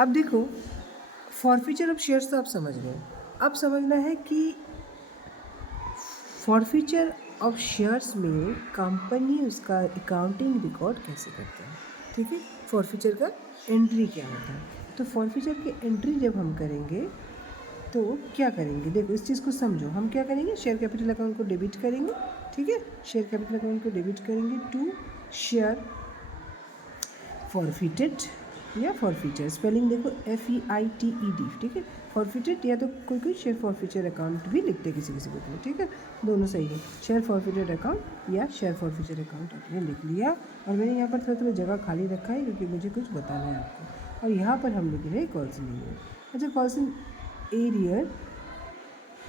अब देखो, forfeiture of shares तो आप समझ गए। अब समझना है कि फॉरफीचर ऑफ शेयर्स में कंपनी उसका अकाउंटिंग रिकॉर्ड कैसे करता है। ठीक है, फॉरफीचर का एंट्री क्या होता है। तो फॉरफीचर की एंट्री जब हम करेंगे तो क्या करेंगे, देखो इस चीज़ को समझो। हम क्या करेंगे, शेयर कैपिटल अकाउंट को डेबिट करेंगे। ठीक है, शेयर कैपिटल अकाउंट को डेबिट करेंगे टू शेयर फॉरफिटेड या फॉरफीचर, स्पेलिंग देखो FEITED। ठीक है, फॉरफिटेड या तो कोई कोई शेयर फॉरफीचर अकाउंट भी लिखते हैं किसी किसी बुक में। ठीक है, दोनों सही है, शेयर फॉरफिटेड अकाउंट या शेयर फॉरफीचर अकाउंट आपने लिख लिया। और मैंने यहाँ पर थोड़ा थोड़ा जगह खाली रखा है क्योंकि मुझे कुछ बताना है आपको। और यहाँ पर हम लिख रहे हैं कॉल्सन एरियर। अच्छा, कॉल्सन एरियर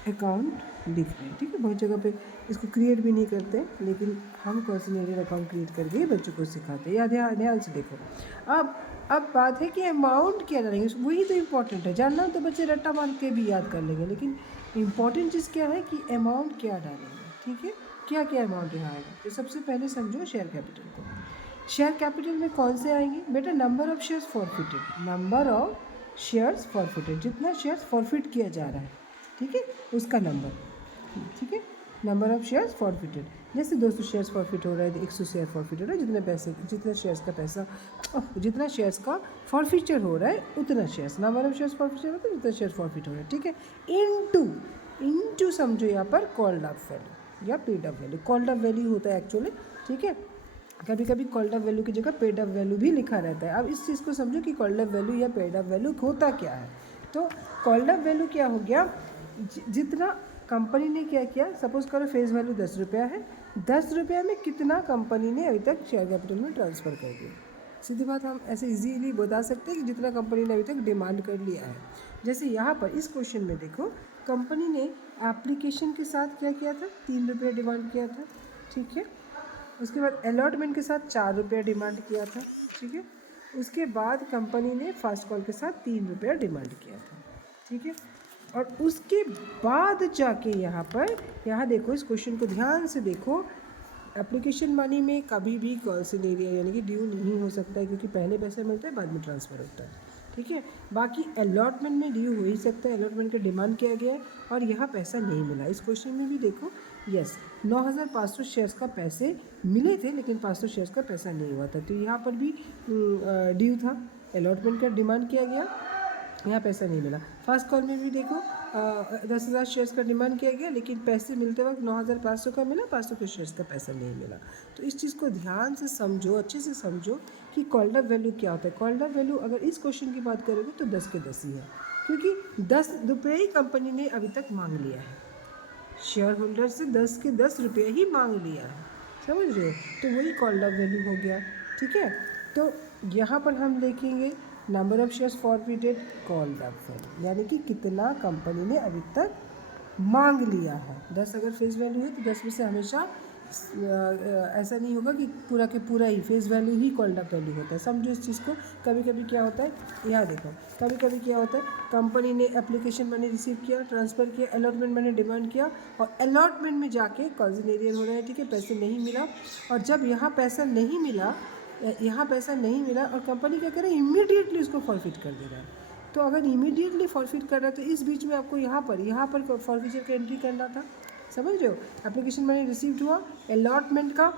अकाउंट लिख रहे हैं। ठीक है, बहुत जगह पे इसको क्रिएट भी नहीं करते, लेकिन हम कॉल्सन एरियर अकाउंट क्रिएट करके बच्चों को सिखाते हैं। ध्यान से देखो। अब बात है कि अमाउंट क्या डालेंगे, वही तो इम्पोर्टेंट है। जानना हो तो बच्चे रट्टा मार के भी याद कर लेंगे, लेकिन इम्पॉर्टेंट चीज़ क्या है कि अमाउंट क्या डालेंगे। ठीक है, क्या क्या अमाउंट यहाँ आएगा। तो सबसे पहले समझो शेयर कैपिटल को। शेयर कैपिटल में कौन से आएंगे बेटा, number of shares forfeited, number of shares forfeited, जितना शेयर्स फॉरफिट किया जा रहा है। ठीक है, उसका नंबर। ठीक है, नंबर ऑफ शेयर्स फॉरफिटेड। जैसे 200 शेयर्स फॉरफिट हो रहा है तो 100 शेयर फॉरफिट हो रहा है। जितना शेयर्स का पैसा, जितना शेयर्स का फॉरफिचर हो रहा है उतना shares, number of shares forfeiture होता है जितना शेयर फॉरफिट हो रहा है। ठीक है, इनटू समझो यहाँ पर कॉल्ड अप वैल्यू या paid up value. Called up value होता है एक्चुअली। ठीक है, कभी कभी कॉल्ड अप वैल्यू की जगह पेड अप वैल्यू भी लिखा रहता है। अब इस चीज़ को समझो कि कॉल्ड अप वैल्यू या पेड अप वैल्यू होता क्या है। तो कॉल्ड अप वैल्यू क्या हो गया, जितना कंपनी ने क्या किया, सपोज करो फेस वैल्यू 10 रुपया है, 10 रुपया में कितना कंपनी ने अभी तक शेयर कैपिटल में ट्रांसफ़र कर दिया। सीधी बात हम ऐसे इजीली बता सकते हैं कि जितना कंपनी ने अभी तक डिमांड कर लिया है। जैसे यहाँ पर इस क्वेश्चन में देखो, कंपनी ने एप्लीकेशन के साथ क्या किया था, 3 रुपया डिमांड किया था। ठीक है, उसके बाद अलॉटमेंट के साथ 4 रुपया डिमांड किया था। ठीक है, उसके बाद कंपनी ने फास्ट कॉल के साथ 3 रुपया डिमांड किया था। ठीक है, और उसके बाद जाके यहाँ देखो, इस क्वेश्चन को ध्यान से देखो। एप्लीकेशन मनी में कभी भी कॉल्सन एरिया यानी कि ड्यू नहीं हो सकता है, क्योंकि पहले पैसा मिलता है बाद में ट्रांसफ़र होता है। ठीक है, बाकी अलॉटमेंट में ड्यू हो ही सकता है, अलॉटमेंट का डिमांड किया गया है और यहाँ पैसा नहीं मिला। इस क्वेश्चन में भी देखो, यस 9500 शेयर्स का पैसे मिले थे, लेकिन 500 शेयर्स का पैसा नहीं हुआ था। तो यहाँ पर भी ड्यू था, अलॉटमेंट का डिमांड किया गया, यहाँ पैसा नहीं मिला। फर्स्ट कॉल में भी देखो 10,000 शेयर्स का डिमांड किया गया, लेकिन पैसे मिलते वक्त 9,500 का मिला, 500 के शेयर्स का पैसा नहीं मिला। तो इस चीज़ को ध्यान से समझो, अच्छे से समझो कि कॉल्ड अप वैल्यू क्या होता है। कॉल्ड अप वैल्यू अगर इस क्वेश्चन की बात करोगे तो 10 के 10 ही है, क्योंकि 10 रुपये ही कंपनी ने अभी तक मांग लिया है, शेयर होल्डर से 10 के 10 रुपये ही मांग लिया है, समझ रहे हो। तो वही कॉल्ड अप वैल्यू हो गया। ठीक है, तो यहाँ पर हम देखेंगे number of shares forfeited called up value, यानी कि कितना कंपनी ने अभी तक मांग लिया है। 10 अगर फेस वैल्यू है तो 10 में से हमेशा ऐसा नहीं होगा कि पूरा के पूरा ही फेस वैल्यू ही कॉल्ड अप वैल्यू होता है। समझो इस चीज़ को। कभी कभी क्या होता है, यहाँ देखो, कभी कभी क्या होता है, कंपनी ने एप्लीकेशन मनी रिसीव किया, ट्रांसफ़र किया, अलॉटमेंट मनी डिमांड किया और अलॉटमेंट में जाके कॉल्सन एरियर हो रहा है। ठीक है, पैसे नहीं मिला, और जब यहाँ पैसा नहीं मिला, और कंपनी क्या करे, इमीडिएटली उसको फॉरफिट कर दे रहा है। तो अगर इमीडिएटली फॉरफिट कर रहा है तो इस बीच में आपको यहाँ पर फॉरफिचर का एंट्री करना था। समझ रहे हो, एप्लीकेशन मनी रिसीव्ड हुआ, अलॉटमेंट का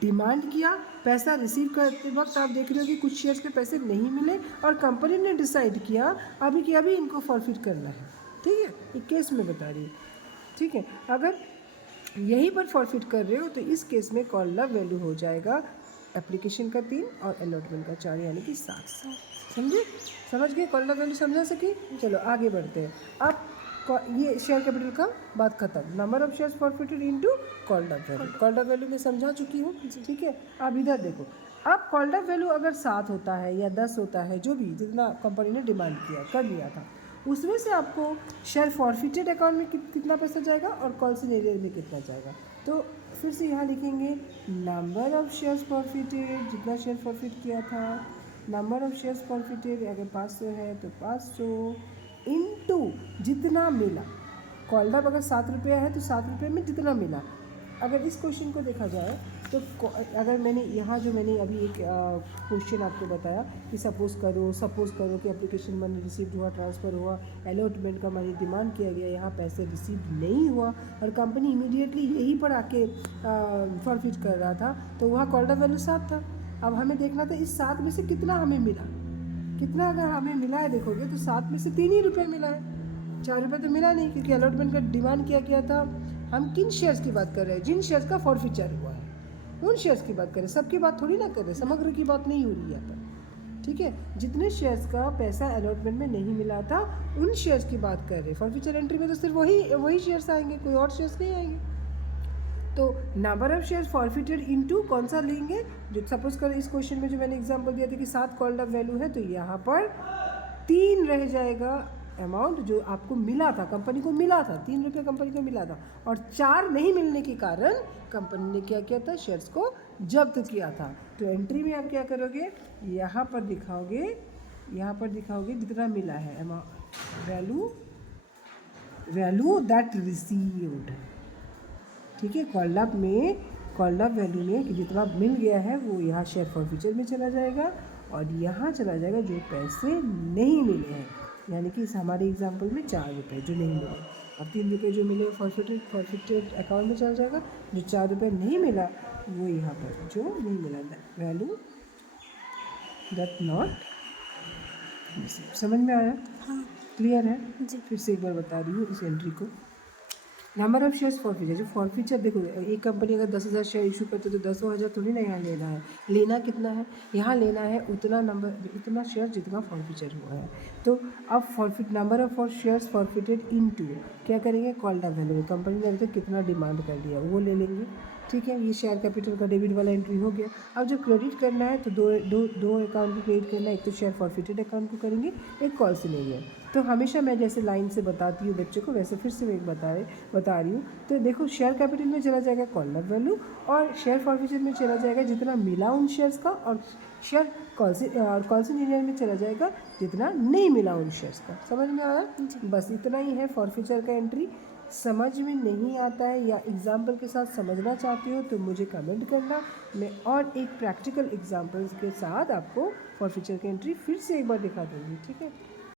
डिमांड किया, पैसा रिसीव करते वक्त आप देख रहे हो कि कुछ शेयर्स के पैसे नहीं मिले और कंपनी ने डिसाइड किया अभी कि अभी इनको फॉरफिट करना है। ठीक है, एक केस में बता रही हूँ। ठीक है, अगर यहीं पर फॉरफिट कर रहे हो तो इस केस में कॉल्ड अप वैल्यू हो जाएगा एप्लीकेशन का 3 और अलॉटमेंट का 4, यानी कि 7। समझे, समझ गए, कॉल्ड अप वैल्यू समझा सके। चलो आगे बढ़ते हैं। अब ये शेयर कैपिटल का बात खत्म, number of shares forfeited into called up value. Called up value में समझा चुकी हूँ। ठीक है, अब इधर देखो, अब कॉल्ड अप वैल्यू अगर 7 होता है या 10 होता है, जो भी जितना कंपनी ने डिमांड किया कर लिया था, उसमें से आपको शेयर फॉरफिटेड अकाउंट में कितना पैसा जाएगा और कॉल्सन एरियर में कितना जाएगा। तो फिर से यहाँ लिखेंगे नंबर ऑफ शेयर्स फॉरफिटेड, जितना शेयर फॉरफिट किया था, नंबर ऑफ शेयर्स फॉरफिटेड अगर 500 है तो 500 इनटू जितना मिला। कॉल्ड अप अगर 7 रुपया है तो 7 रुपये में जितना मिला, अगर इस क्वेश्चन को देखा जाए तो अगर मैंने यहाँ जो मैंने अभी एक क्वेश्चन आपको बताया कि सपोज़ करो कि एप्लीकेशन मनी रिसीव्ड हुआ, ट्रांसफ़र हुआ, अलॉटमेंट का मनी डिमांड किया गया, यहाँ पैसे रिसीव नहीं हुआ और कंपनी इमीडिएटली यहीं पर आके फॉरफिट कर रहा था, तो वहाँ कॉल्ड अप वैल्यू 7 था। अब हमें देखना था इस 7 में से कितना हमें मिला, कितना अगर हमें मिला है देखोगे तो 7 में से 3 ही रुपये मिला है, 4 रुपये तो मिला नहीं, क्योंकि अलॉटमेंट का डिमांड किया गया था। हम किन शेयर्स की बात कर रहे हैं? जिन शेयर्स का फॉरफिचर हुआ है उन शेयर्स की बात कर रहे हैं, सबकी बात थोड़ी ना कर रहे, समग्र की बात नहीं हो रही है यहाँ पर, ठीक है। जितने शेयर्स का पैसा अलॉटमेंट में नहीं मिला था उन शेयर्स की बात कर रहे हैं। फॉरफिचर एंट्री में तो सिर्फ वही शेयर्स आएंगे, कोई और शेयर्स नहीं आएंगे। तो number of shares forfeited into कौन सा लेंगे? जो सपोज कर इस क्वेश्चन में जो मैंने एग्जांपल दिया था कि 7 कॉल्ड अप वैल्यू है, तो यहाँ पर 3 रह जाएगा अमाउंट जो आपको मिला था, कंपनी को मिला था, 3 रुपये कंपनी को मिला था, और 4 नहीं मिलने के कारण कंपनी ने क्या किया था? शेयर्स को जब्त किया था। तो एंट्री में आप क्या करोगे? यहाँ पर दिखाओगे जितना मिला है अमाउंट, वैल्यू दैट रिसीव्ड, ठीक है। कॉल्ड अप वैल्यू में कि जितना मिल गया है वो यहाँ शेयर फॉरफिचर में चला जाएगा और यहाँ चला जाएगा जो पैसे नहीं मिले हैं, यानी कि इस हमारे एग्जांपल में 4 रुपये जो नहीं मिले और 3 रुपये जो मिले फॉरफिटेड अकाउंट में चला जाएगा। जो 4 रुपये नहीं मिला वो यहाँ पर जो नहीं मिला वैल्यू दैट नॉट, समझ में आया? हाँ क्लियर है? जी। फिर से एक बार बता रही हूँ इस एंट्री को। नंबर ऑफ शेयर्स फॉरफिचर, जो फॉरफिचर देखो, एक कंपनी अगर 10,000 शेयर इशू करते तो 10,000 थोड़ी ना यहाँ लेना है, लेना कितना है? यहाँ लेना है उतना शेयर जितना फॉरफिचर हुआ है। तो अब number of shares forfeited into क्या करेंगे? कॉल्ड अप वैल्यू, कंपनी ने अभी तक कितना डिमांड कर दिया वो ले लेंगे, ठीक है। ये शेयर कैपिटल का डेबिट वाला एंट्री हो गया। अब जब क्रेडिट करना है तो दो अकाउंट को क्रेडिट करना है, एक तो शेयर फॉरफिटेड अकाउंट को करेंगे, एक कॉल सिनेरियो। तो हमेशा मैं जैसे लाइन से बताती हूँ बच्चों को, वैसे फिर से मैं एक बता रही हूँ। तो देखो, शेयर कैपिटल में चला जाएगा कॉल्ड अप वैल्यू और शेयर फॉरफिचर में चला जाएगा जितना मिला उन शेयर्स का, और शेयर कॉल सिनेरियो में चला जाएगा जितना नहीं मिला उन शेयर्स का। समझ में आया? बस इतना ही है फॉरफिचर का एंट्री। समझ में नहीं आता है या एग्जाम्पल के साथ समझना चाहते हो तो मुझे कमेंट करना, मैं और एक प्रैक्टिकल एग्जाम्पल्स के साथ आपको फॉरफिचर की एंट्री फिर से एक बार दिखा दूँगी, ठीक है।